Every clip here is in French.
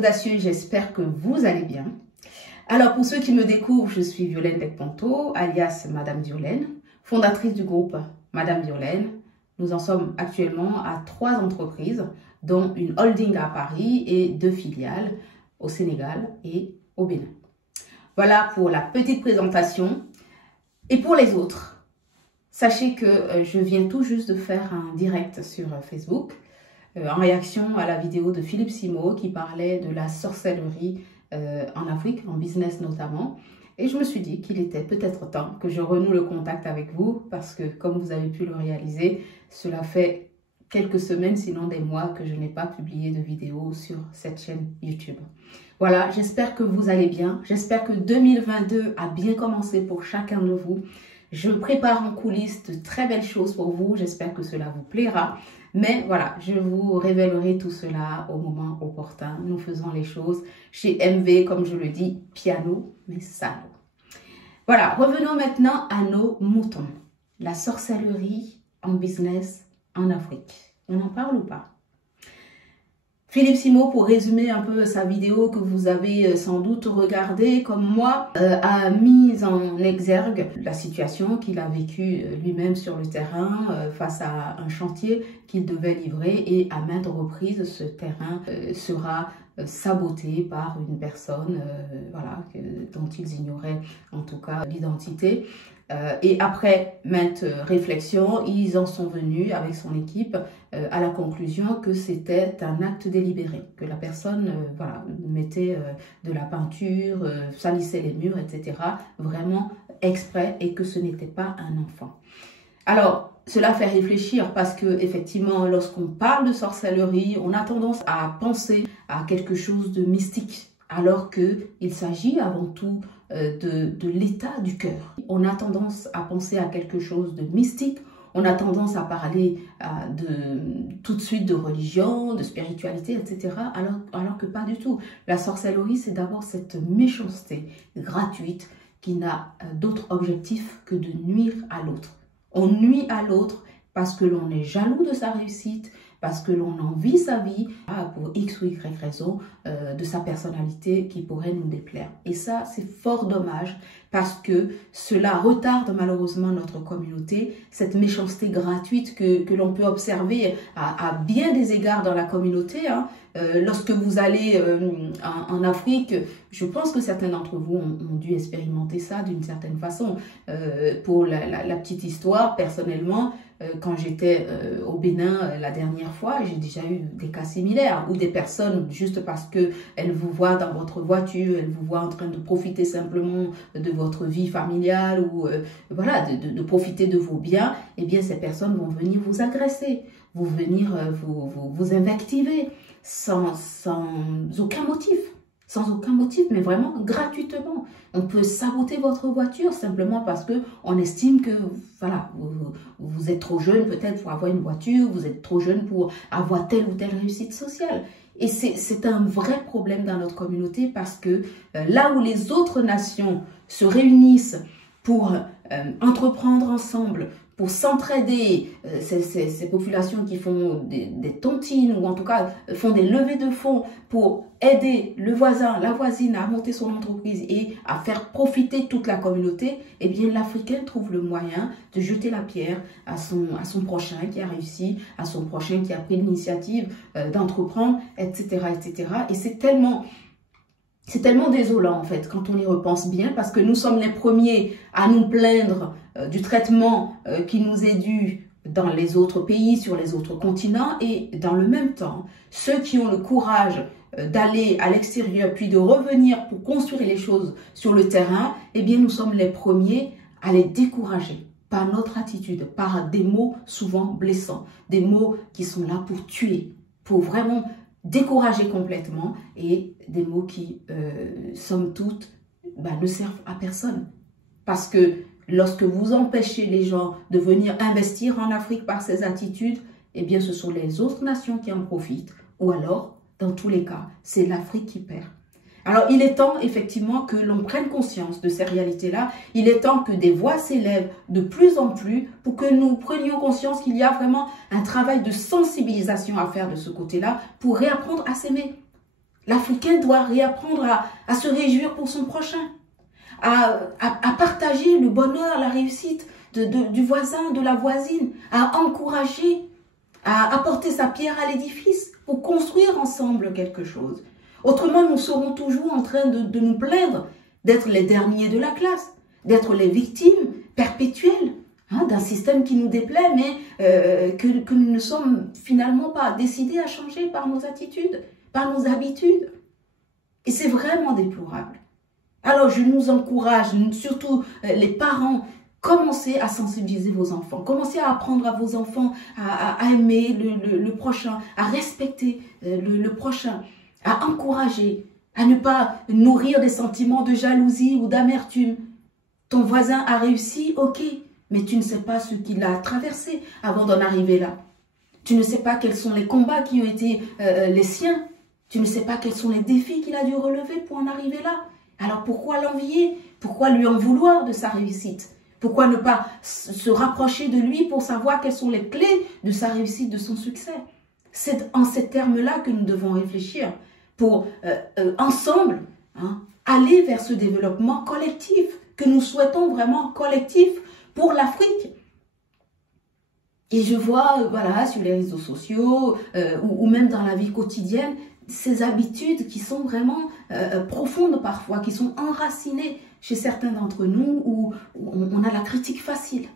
audacieux, j'espère que vous allez bien. Alors pour ceux qui me découvrent, je suis Violaine Dekponto, alias Madame Violaine, fondatrice du groupe Madame Violaine. Nous en sommes actuellement à 3 entreprises, dont une holding à Paris et 2 filiales au Sénégal et au Bénin. Voilà pour la petite présentation. Et pour les autres, sachez que je viens tout juste de faire un direct sur Facebook en réaction à la vidéo de Philippe Simo qui parlait de la sorcellerie en Afrique, en business notamment. Et je me suis dit qu'il était peut-être temps que je renoue le contact avec vous parce que, comme vous avez pu le réaliser, cela fait quelques semaines, sinon des mois, que je n'ai pas publié de vidéo sur cette chaîne YouTube. Voilà, j'espère que vous allez bien. J'espère que 2022 a bien commencé pour chacun de vous. Je prépare en coulisses de très belles choses pour vous. J'espère que cela vous plaira. Mais voilà, je vous révélerai tout cela au moment opportun. Nous faisons les choses chez MV, comme je le dis, piano, mais sano. Voilà, revenons maintenant à nos moutons. La sorcellerie en business en Afrique. On en parle ou pas? Philippe Simo, pour résumer un peu sa vidéo que vous avez sans doute regardée comme moi, a mis en exergue la situation qu'il a vécue lui-même sur le terrain face à un chantier qu'il devait livrer, et à maintes reprises ce terrain sera saboté par une personne voilà, dont ils ignoraient en tout cas l'identité. Et après maintes réflexions, ils en sont venus avec son équipe à la conclusion que c'était un acte délibéré, que la personne voilà, mettait de la peinture, salissait les murs, etc. vraiment exprès, et que ce n'était pas un enfant. Alors, cela fait réfléchir parce que effectivement, lorsqu'on parle de sorcellerie, on a tendance à penser à quelque chose de mystique, alors qu'il s'agit avant tout de l'état du cœur. On a tendance à penser à quelque chose de mystique, on a tendance à parler tout de suite de religion, de spiritualité, etc. Alors que pas du tout. La sorcellerie, c'est d'abord cette méchanceté gratuite qui n'a d'autre objectif que de nuire à l'autre. On nuit à l'autre parce que l'on est jaloux de sa réussite, parce que l'on envie sa vie pour X ou Y raison de sa personnalité qui pourrait nous déplaire. Et ça, c'est fort dommage parce que cela retarde malheureusement notre communauté, cette méchanceté gratuite que l'on peut observer à bien des égards dans la communauté. Lorsque vous allez en Afrique, je pense que certains d'entre vous ont dû expérimenter ça d'une certaine façon. Pour la petite histoire, personnellement, quand j'étais au Bénin la dernière fois, j'ai déjà eu des cas similaires où des personnes, juste parce qu'elles vous voient dans votre voiture, elles vous voient en train de profiter simplement de votre vie familiale ou voilà, de profiter de vos biens, eh bien ces personnes vont venir vous agresser, vont venir vous invectiver sans aucun motif. Sans aucun motif, mais vraiment gratuitement. On peut saboter votre voiture simplement parce qu'on estime que voilà, vous êtes trop jeune peut-être pour avoir une voiture, vous êtes trop jeune pour avoir telle ou telle réussite sociale. Et c'est un vrai problème dans notre communauté parce que là où les autres nations se réunissent pour entreprendre ensemble, pour s'entraider, ces populations qui font des tontines ou en tout cas font des levées de fonds pour aider le voisin, la voisine à monter son entreprise et à faire profiter toute la communauté, eh bien l'Africain trouve le moyen de jeter la pierre à son prochain qui a réussi, à son prochain qui a pris l'initiative d'entreprendre, etc., etc. Et c'est tellement désolant en fait quand on y repense bien, parce que nous sommes les premiers à nous plaindre du traitement qui nous est dû dans les autres pays, sur les autres continents, et dans le même temps, ceux qui ont le courage d'aller à l'extérieur puis de revenir pour construire les choses sur le terrain, eh bien nous sommes les premiers à les décourager par notre attitude, par des mots souvent blessants, des mots qui sont là pour tuer, pour vraiment décourager complètement, et des mots qui, somme toute, ne servent à personne. Parce que lorsque vous empêchez les gens de venir investir en Afrique par ces attitudes, eh bien ce sont les autres nations qui en profitent, ou alors, dans tous les cas, c'est l'Afrique qui perd. Alors, il est temps, effectivement, que l'on prenne conscience de ces réalités-là. Il est temps que des voix s'élèvent de plus en plus pour que nous prenions conscience qu'il y a vraiment un travail de sensibilisation à faire de ce côté-là pour réapprendre à s'aimer. L'Africain doit réapprendre à se réjouir pour son prochain, à partager le bonheur, la réussite du voisin, de la voisine, à encourager, à apporter sa pierre à l'édifice pour construire ensemble quelque chose. Autrement, nous serons toujours en train de nous plaindre d'être les derniers de la classe, d'être les victimes perpétuelles d'un système qui nous déplaît, mais que nous ne sommes finalement pas décidés à changer par nos attitudes, par nos habitudes. Et c'est vraiment déplorable. Alors, je nous encourage, surtout les parents, commencez à sensibiliser vos enfants. Commencez à apprendre à vos enfants à aimer le prochain, à respecter le prochain, à encourager, à ne pas nourrir des sentiments de jalousie ou d'amertume. Ton voisin a réussi, ok, mais tu ne sais pas ce qu'il a traversé avant d'en arriver là. Tu ne sais pas quels sont les combats qui ont été les siens. Tu ne sais pas quels sont les défis qu'il a dû relever pour en arriver là. Alors pourquoi l'envier? Pourquoi lui en vouloir de sa réussite? Pourquoi ne pas se rapprocher de lui pour savoir quelles sont les clés de sa réussite, de son succès? C'est en ces termes-là que nous devons réfléchir pour ensemble aller vers ce développement collectif que nous souhaitons vraiment collectif pour l'Afrique. Et je vois voilà, sur les réseaux sociaux ou même dans la vie quotidienne, ces habitudes qui sont vraiment profondes parfois, qui sont enracinées chez certains d'entre nous où on a la critique facile.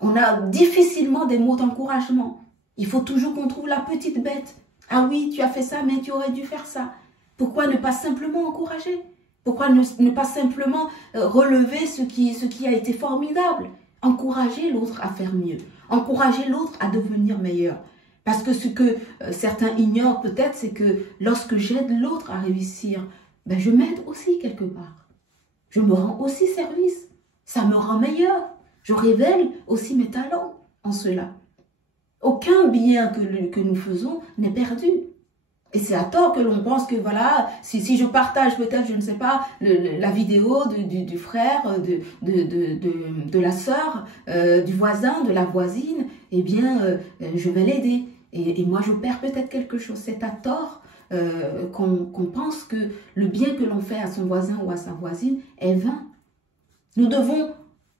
On a difficilement des mots d'encouragement. Il faut toujours qu'on trouve la petite bête. Ah oui, tu as fait ça, mais tu aurais dû faire ça. Pourquoi ne pas simplement encourager? Pourquoi ne pas simplement relever ce qui a été formidable? Encourager l'autre à faire mieux. Encourager l'autre à devenir meilleur. Parce que ce que certains ignorent peut-être, c'est que lorsque j'aide l'autre à réussir, ben je m'aide aussi quelque part. Je me rends aussi service. Ça me rend meilleur. Je révèle aussi mes talents en cela. Aucun bien que nous faisons n'est perdu. Et c'est à tort que l'on pense que voilà, si je partage peut-être, je ne sais pas, la vidéo du frère, de la sœur, du voisin, de la voisine, eh bien, je vais l'aider. Et moi, je perds peut-être quelque chose. C'est à tort qu'on pense que le bien que l'on fait à son voisin ou à sa voisine est vain. Nous devons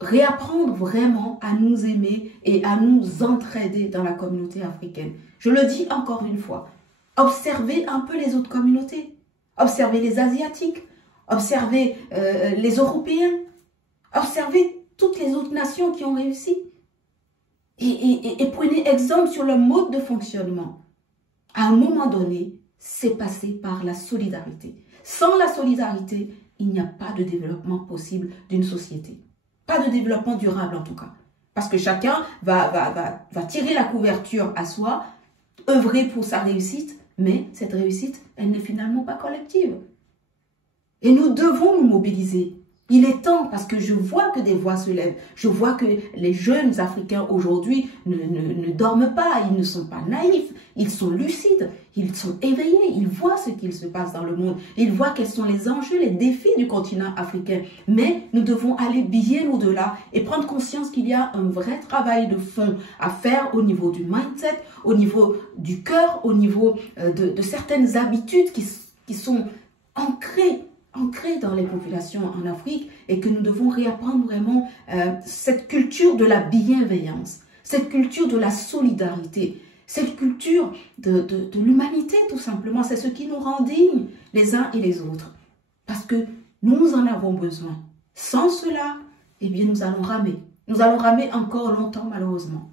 réapprendre vraiment à nous aimer et à nous entraider dans la communauté africaine. Je le dis encore une fois. Observez un peu les autres communautés. Observez les Asiatiques. Observez les Européens. Observez toutes les autres nations qui ont réussi. Et prenez exemple sur le mode de fonctionnement. À un moment donné, c'est passé par la solidarité. Sans la solidarité, il n'y a pas de développement possible d'une société. Pas de développement durable en tout cas. Parce que chacun va tirer la couverture à soi, œuvrer pour sa réussite, mais cette réussite, elle n'est finalement pas collective. Et nous devons nous mobiliser. Il est temps parce que je vois que des voix se lèvent. Je vois que les jeunes Africains aujourd'hui ne dorment pas, ils ne sont pas naïfs, ils sont lucides, ils sont éveillés, ils voient ce qu'il se passe dans le monde, ils voient quels sont les enjeux, les défis du continent africain. Mais nous devons aller bien au-delà et prendre conscience qu'il y a un vrai travail de fond à faire au niveau du mindset, au niveau du cœur, au niveau de certaines habitudes qui sont ancrées dans les populations en Afrique et que nous devons réapprendre vraiment cette culture de la bienveillance, cette culture de la solidarité, cette culture de l'humanité tout simplement. C'est ce qui nous rend dignes les uns et les autres parce que nous en avons besoin. Sans cela, eh bien nous allons ramer. Nous allons ramer encore longtemps malheureusement.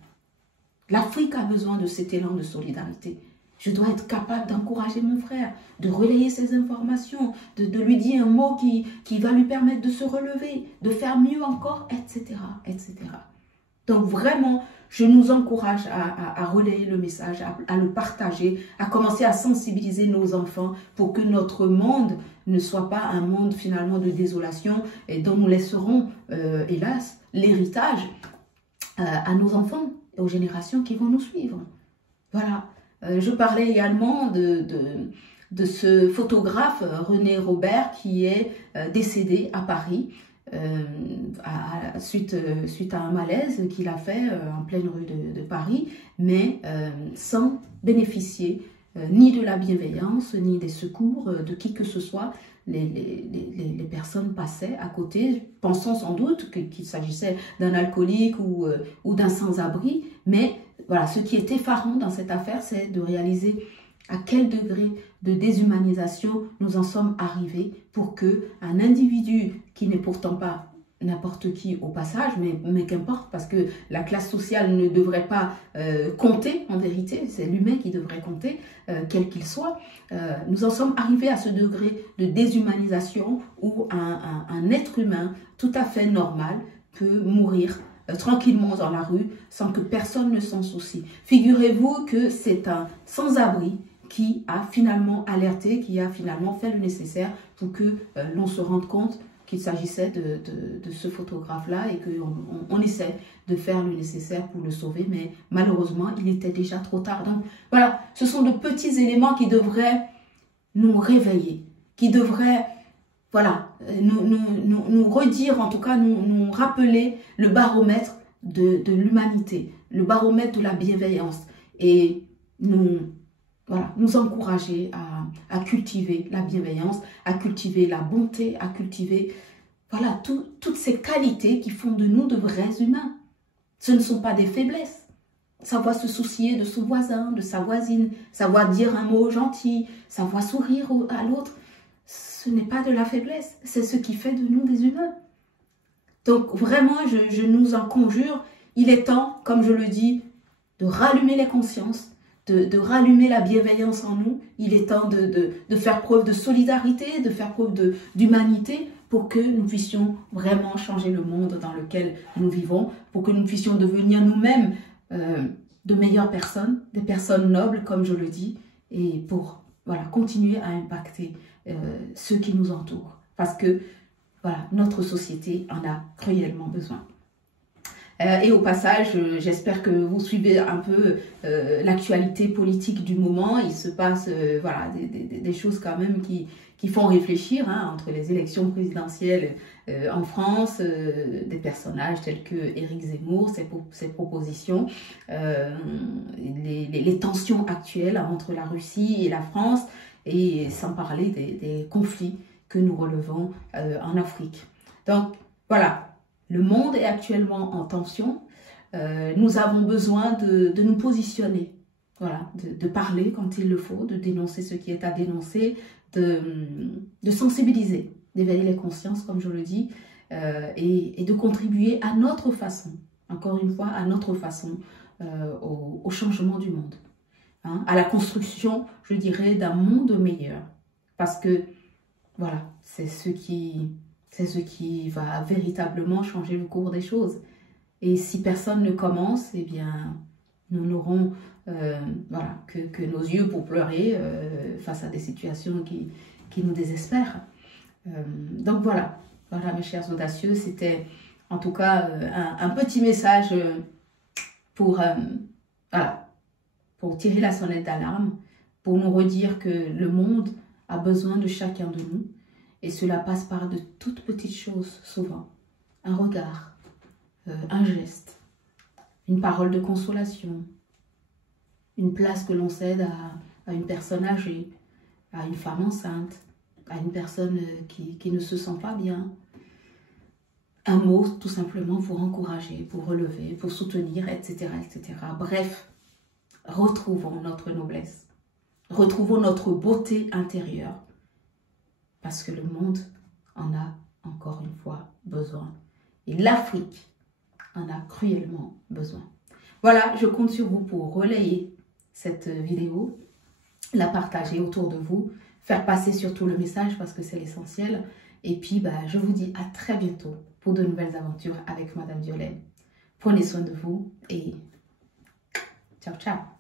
L'Afrique a besoin de cet élan de solidarité. Je dois être capable d'encourager mon frère, de relayer ses informations, de lui dire un mot qui va lui permettre de se relever, de faire mieux encore, etc., etc. Donc vraiment, je nous encourage à relayer le message, à le partager, à commencer à sensibiliser nos enfants pour que notre monde ne soit pas un monde finalement de désolation et dont nous laisserons, hélas, l'héritage à nos enfants et aux générations qui vont nous suivre. Voilà. Je parlais également de ce photographe René Robert qui est décédé à Paris suite à un malaise qu'il a fait en pleine rue de Paris, mais sans bénéficier ni de la bienveillance, ni des secours de qui que ce soit. Les personnes passaient à côté, pensant sans doute qu'il s'agissait d'un alcoolique ou d'un sans-abri. Mais voilà, ce qui est effarant dans cette affaire, c'est de réaliser à quel degré de déshumanisation nous en sommes arrivés pour qu'un individu qui n'est pourtant pas n'importe qui au passage, mais qu'importe, parce que la classe sociale ne devrait pas compter en vérité, c'est l'humain qui devrait compter, quel qu'il soit. Nous en sommes arrivés à ce degré de déshumanisation où un être humain tout à fait normal peut mourir tranquillement dans la rue sans que personne ne s'en soucie. Figurez-vous que c'est un sans-abri qui a finalement alerté, qui a finalement fait le nécessaire pour que l'on se rende compte qu'il s'agissait de ce photographe-là et qu'on essaie de faire le nécessaire pour le sauver, mais malheureusement, il était déjà trop tard. Donc voilà, ce sont de petits éléments qui devraient nous réveiller, qui devraient voilà, nous redire, en tout cas nous rappeler le baromètre de l'humanité, le baromètre de la bienveillance et nous encourager à cultiver la bienveillance, à cultiver la bonté, à cultiver voilà, toutes ces qualités qui font de nous de vrais humains. Ce ne sont pas des faiblesses. Savoir se soucier de son voisin, de sa voisine, savoir dire un mot gentil, savoir sourire à l'autre, ce n'est pas de la faiblesse, c'est ce qui fait de nous des humains. Donc vraiment, je nous en conjure, il est temps, comme je le dis, de rallumer les consciences, de rallumer la bienveillance en nous. Il est temps de faire preuve de solidarité, de faire preuve d'humanité pour que nous puissions vraiment changer le monde dans lequel nous vivons, pour que nous puissions devenir nous-mêmes de meilleures personnes, des personnes nobles, comme je le dis, et pour voilà, continuer à impacter ceux qui nous entourent. Parce que voilà, notre société en a cruellement besoin. Et au passage, j'espère que vous suivez un peu l'actualité politique du moment. Il se passe voilà, des choses quand même qui font réfléchir hein, entre les élections présidentielles en France, des personnages tels que Éric Zemmour, ses propositions, les tensions actuelles entre la Russie et la France, et sans parler des conflits que nous relevons en Afrique. Donc voilà. Le monde est actuellement en tension. Nous avons besoin de nous positionner, voilà, de parler quand il le faut, de dénoncer ce qui est à dénoncer, de sensibiliser, d'éveiller les consciences, comme je le dis, et de contribuer à notre façon, encore une fois, à notre façon, au changement du monde, hein, à la construction, je dirais, d'un monde meilleur. Parce que, voilà, c'est ce qui va véritablement changer le cours des choses. Et si personne ne commence, eh bien, nous n'aurons voilà, que nos yeux pour pleurer face à des situations qui nous désespèrent. Donc voilà, mes chers audacieux, c'était en tout cas un petit message pour tirer la sonnette d'alarme, pour nous redire que le monde a besoin de chacun de nous. Et cela passe par de toutes petites choses, souvent. Un regard, un geste, une parole de consolation, une place que l'on cède à une personne âgée, à une femme enceinte, à une personne qui ne se sent pas bien. Un mot, tout simplement, pour encourager, pour relever, pour soutenir, etc., etc. Bref, retrouvons notre noblesse, retrouvons notre beauté intérieure, parce que le monde en a encore une fois besoin. Et l'Afrique en a cruellement besoin. Voilà, je compte sur vous pour relayer cette vidéo, la partager autour de vous, faire passer surtout le message parce que c'est l'essentiel. Et puis, je vous dis à très bientôt pour de nouvelles aventures avec Madame Violaine. Prenez soin de vous et ciao, ciao.